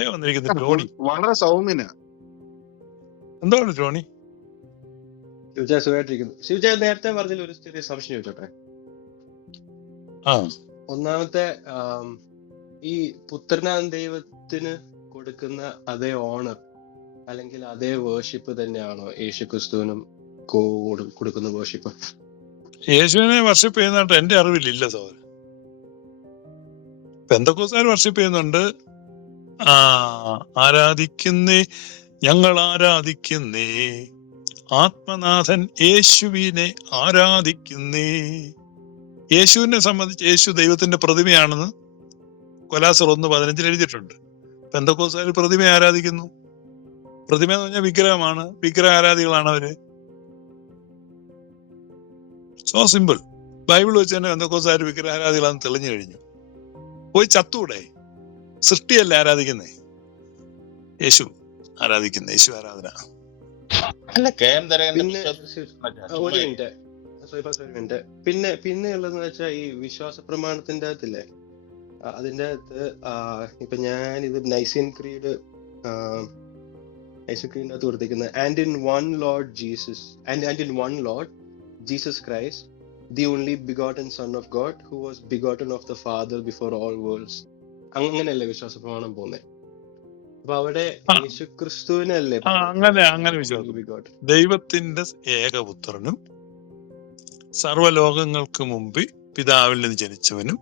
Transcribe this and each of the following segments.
ദേ വന്നിരിക്കുന്നത് ടോണി വളരെ സൗമ്യന. എന്താണ് ടോണി ശിവജ സുഖമായിട്ടിരിക്കുന്നു. ശിവജ നേരത്തെ പറഞ്ഞതിൽ ഒരു ചെറിയ സംശയം ചോദിച്ചോട്ടെ? ആ. ഒന്നാമത്തെ ഈ പുത്രനാം ദൈവത്തിന് കൊടുക്കുന്ന അതേ ഓണർ അല്ലെങ്കിൽ അതേ വേർഷിപ്പ് തന്നെയാണോ യേശു ക്രിസ്തുവിനും കൊടുക്കുന്ന വേർഷിപ്പ് യേശുവിനെ വർഷിപ്പ് ചെയ്യുന്നതായിട്ട് എന്റെ അറിവിലില്ല സഹോദരൻ. പെന്തക്കോസാർ വർഷിപ്പ് ചെയ്യുന്നുണ്ട്. ആ ആരാധിക്കുന്നേ ഞങ്ങൾ ആരാധിക്കുന്നേ. ആത്മനാഥൻ യേശുവിനെ ആരാധിക്കുന്നേ. യേശുവിനെ സംബന്ധിച്ച് യേശു ദൈവത്തിന്റെ പ്രതിമയാണെന്ന് കൊലാസർ ഒന്ന് പതിനഞ്ചിൽ എഴുതിയിട്ടുണ്ട്. പെന്തക്കോസാരി പ്രതിമയെ ആരാധിക്കുന്നു? പ്രതിമ എന്ന് പറഞ്ഞാൽ വിഗ്രഹമാണ്. വിഗ്രഹ ആരാധികളാണ് അവർ? സോ സിമ്പിൾ ബൈബിൾ വെച്ച് തന്നെ വിഗ്രഹ വിഗ്രഹാരാധികളാന്ന് തെളിഞ്ഞു കഴിഞ്ഞു. പോയി ചത്തൂടെ? സൃഷ്ടിയല്ല ആരാധിക്കുന്നേ? യേശു ആരാധിക്കുന്നേ? യേശു ആരാധന. പിന്നെ പിന്നെ പിന്നെ ഉള്ളതെന്ന് വെച്ചാൽ ഈ വിശ്വാസ പ്രമാണത്തിന്റെ അകത്തില്ലേ? അതിന്റെ അകത്ത് ഇപ്പൊ ഞാൻ ഇത് നൈസിൻ ക്രീഡ് നൈസിൻ ക്രീഡിന്റെ അകത്ത് കൊടുത്തിരിക്കുന്നത് and in one Lord Jesus and and in one Lord Jesus Christ the only begotten son of God who was begotten of the father before all worlds അങ്ങനെയല്ലേ വിശ്വാസ പ്രമാണം പോകുന്നത് അപ്പൊ അവിടെ യേശുക്രിസ്തുവിനല്ലേ അങ്ങനെ അങ്ങനെ വിശ്വാസം. ദൈവത്തിന്റെ ഏകപുത്രനും സർവലോകങ്ങൾക്ക് മുമ്പ് പിതാവിൽ നിന്ന് ജനിച്ചവനും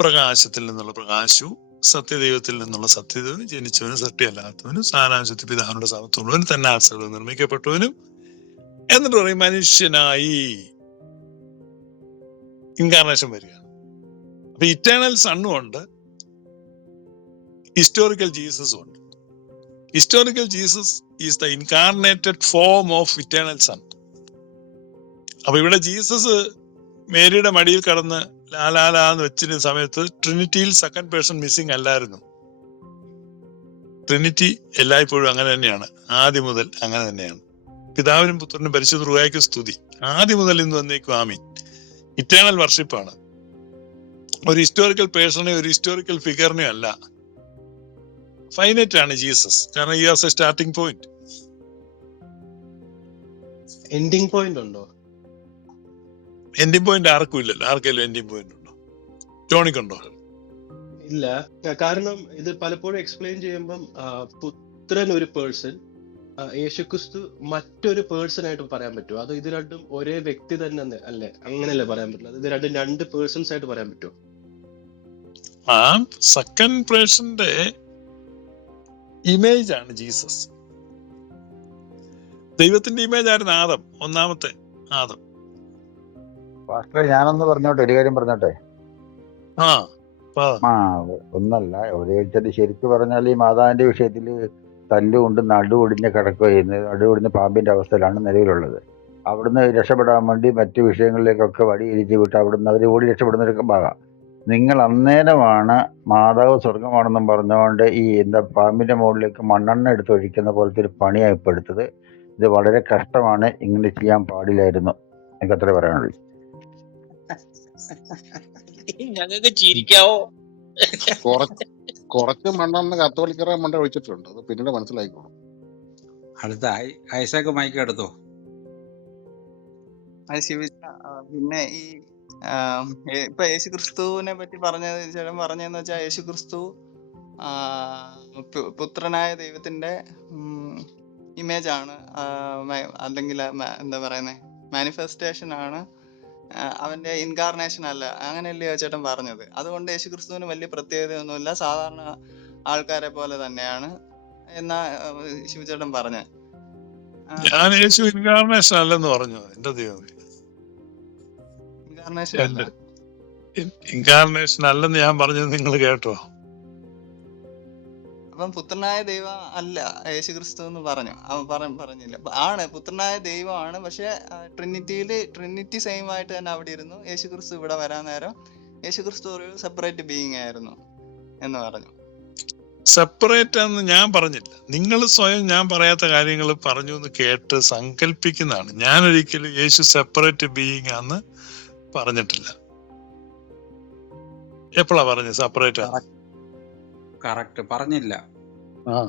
പ്രകാശത്തിൽ നിന്നുള്ള പ്രകാശവും സത്യദൈവത്തിൽ നിന്നുള്ള സത്യദൈവം ജനിച്ചവനും സത്യമല്ലാത്തവനും സാരാംശത്തിൽ പിതാവിന്റെ സമത്വമുള്ളവനും തന്നെ ആശ്രയം നിർമ്മിക്കപ്പെട്ടവനും എന്നിട്ട് പറയും മനുഷ്യനായി ഇൻകാർണേഷൻ വരിക. അപ്പൊ ഇറ്റേണൽ സണ്ണും ഉണ്ട് ഹിസ്റ്റോറിക്കൽ ജീസസും ഉണ്ട്. Historical Jesus is the incarnated form of eternal son അപ്പൊ ഇവിടെ ജീസസ് മേരിയുടെ മടിയിൽ കടന്ന് ലാലാലാന്ന് വെച്ചിരുന്ന സമയത്ത് ട്രിനിറ്റിയിൽ സെക്കൻഡ് പേഴ്സൺ മിസ്സിംഗ് അല്ലായിരുന്നു. ട്രിനിറ്റി എല്ലായ്പ്പോഴും അങ്ങനെ തന്നെയാണ്. ആദ്യം മുതൽ അങ്ങനെ തന്നെയാണ്. പിതാവിനും പുത്രനും പരിശുദ്ധ റുഹായ്ക്കും സ്തുതി. ആദ്യം മുതൽ ഇന്ന് വന്നേക്കും. ആമീൻ. ഇറ്റേണൽ വർഷിപ്പാണ് ഒരു ഹിസ്റ്റോറിക്കൽ പേഴ്സണെ ഒരു ഹിസ്റ്റോറിക്കൽ ഫിഗറിനെയോ അല്ല. ഫൈനറ്റ് ആണ് ജീസസ്. കാരണം ഈ as a starting point ending point ഉണ്ടോ? എൻഡിങ് പോയിന്റ് ആർക്കും ഇല്ലല്ലോ. ആർക്കെങ്കിലും എൻഡിങ് പോയിന്റ് ഉണ്ടോ? ടോണിക്കുണ്ടോ ഇല്ല. കാരണം ഇത് പലപ്പോഴും എക്സ്പ്ലെയിൻ ചെയ്യുമ്പം പുത്രൻ ഒരു പേഴ്സൺ യേശുക്രിസ്തു മറ്റൊരു പേഴ്സൺ ആയിട്ട് പറയാൻ പറ്റുമോ? അതോ ഇത് രണ്ടും ഒരേ വ്യക്തി തന്നെ അല്ലെ അല്ലേ? അങ്ങനെയല്ലേ പറയാൻ പറ്റുന്നത്? ഇത് രണ്ടും രണ്ട് പേഴ്സൺസ് ആയിട്ട് പറയാൻ പറ്റുമോ? ആ സെക്കൻഡ് പേഴ്സന്റെ ഇമേജ് ആണ് ജീസസ്. ദൈവത്തിന്റെ ഇമേജ് ആയിരുന്നു ആദം ഒന്നാമത്തെ ആദം. പാസ്റ്ററെ ഞാനൊന്ന് പറഞ്ഞോട്ടെ ഒരു കാര്യം പറഞ്ഞോട്ടെ? ആ ആ ഒന്നല്ല എവിടെ വെച്ചാൽ ശരിക്കും പറഞ്ഞാൽ ഈ മാതാവിന്റെ വിഷയത്തിൽ തല്ലുകൊണ്ട് നടുവൊടിഞ്ഞ് കിടക്കുക ചെയ്യുന്നത് പാമ്പിന്റെ അവസ്ഥയിലാണ് നിലവിലുള്ളത്. അവിടുന്ന് രക്ഷപ്പെടാൻ വേണ്ടി മറ്റു വിഷയങ്ങളിലേക്കൊക്കെ വടി ഇരിച്ചു വിട്ട് അവിടുന്ന് അവർ ഓടി രക്ഷപ്പെടുന്നവരൊക്കെ ഭാഗം നിങ്ങൾ അന്നേരമാണ് മാതാവ് സ്വർഗമാണെന്നും പറഞ്ഞുകൊണ്ട് ഈ എന്താ പാമ്പിന്റെ മുകളിലേക്ക് മണ്ണെണ്ണ എടുത്ത് ഒഴിക്കുന്ന പോലത്തെ ഒരു പണിയായി ഇപ്പോൾ എടുത്തത്. ഇത് വളരെ കഷ്ടമാണ്. ഇങ്ങനെ ചെയ്യാൻ പാടില്ലായിരുന്നു. എനിക്ക് അത്രേ പറയാനുള്ളൂ. ഞങ്ങൾക്ക് ചിരിക്കാവോ? കുറച്ച് കുറച്ച് മണ്ണെണ്ണ കത്തോലിക്കറ മണ്ട ഒഴിച്ചിട്ടുണ്ട്. അത് പിന്നീട് മനസ്സിലായിക്കോളും. അടുത്ത ഐസാക്ക് മൈക്ക് എടുത്തോ? അത് പിന്നെ ഈ ഇപ്പൊ യേശു ക്രിസ്തുവിനെ പറ്റി പറഞ്ഞത് ചേട്ടൻ പറഞ്ഞതെന്ന് വെച്ചാൽ യേശു ക്രിസ്തു പുത്രനായ ദൈവത്തിന്റെ ഇമേജ് ആണ്. അല്ലെങ്കിൽ എന്താ പറയുന്നത് മാനിഫെസ്റ്റേഷൻ ആണ്. അവന്റെ ഇൻകാർണേഷൻ അല്ല. അങ്ങനെയല്ലേ ചേട്ടൻ പറഞ്ഞത്. അതുകൊണ്ട് യേശു ക്രിസ്തുവിന് വലിയ പ്രത്യേകതയൊന്നുമില്ല. സാധാരണ ആൾക്കാരെ പോലെ തന്നെയാണ്. എന്നാ ശിവചേട്ടൻ പറഞ്ഞത്. ഞാൻ യേശു ഇൻകാർണേഷൻ അല്ലെന്ന് പറഞ്ഞു എന്റെ ദൈവമേ. ഇൻകാർണേഷൻ അല്ലെന്ന് ഞാൻ പറഞ്ഞത് നിങ്ങൾ കേട്ടോ. അപ്പം പുത്രനായ ദൈവം അല്ല യേശു ക്രിസ്തു എന്ന് പറഞ്ഞു. അവൻ പറ പറഞ്ഞില്ല. ആണ് പുത്രനായ ദൈവമാണ് പക്ഷെ ട്രിനിറ്റിയിൽ ട്രിനിറ്റി സെയിം ആയിട്ട് തന്നെ അവിടെ ഇരുന്നു. യേശു ക്രിസ്തു ഇവിടെ വരാൻ നേരം യേശു ക്രിസ്തു ഒരു സെപ്പറേറ്റ് ബീയിങ് ആയിരുന്നു എന്ന് പറഞ്ഞു. സെപ്പറേറ്റ് എന്ന് ഞാൻ പറഞ്ഞില്ല. നിങ്ങൾ സ്വയം ഞാൻ പറയാത്ത കാര്യങ്ങൾ പറഞ്ഞു എന്ന് കേട്ട് സങ്കല്പിക്കുന്നതാണ്. ഞാൻ ഒരിക്കലും യേശു സെപ്പറേറ്റ് ബീയിങ് ആന്ന് പറഞ്ഞിട്ടില്ല. എപ്പോഴാ പറഞ്ഞത്? സെപ്പറേറ്റ് കറക്റ്റ് പറഞ്ഞില്ല. ആ.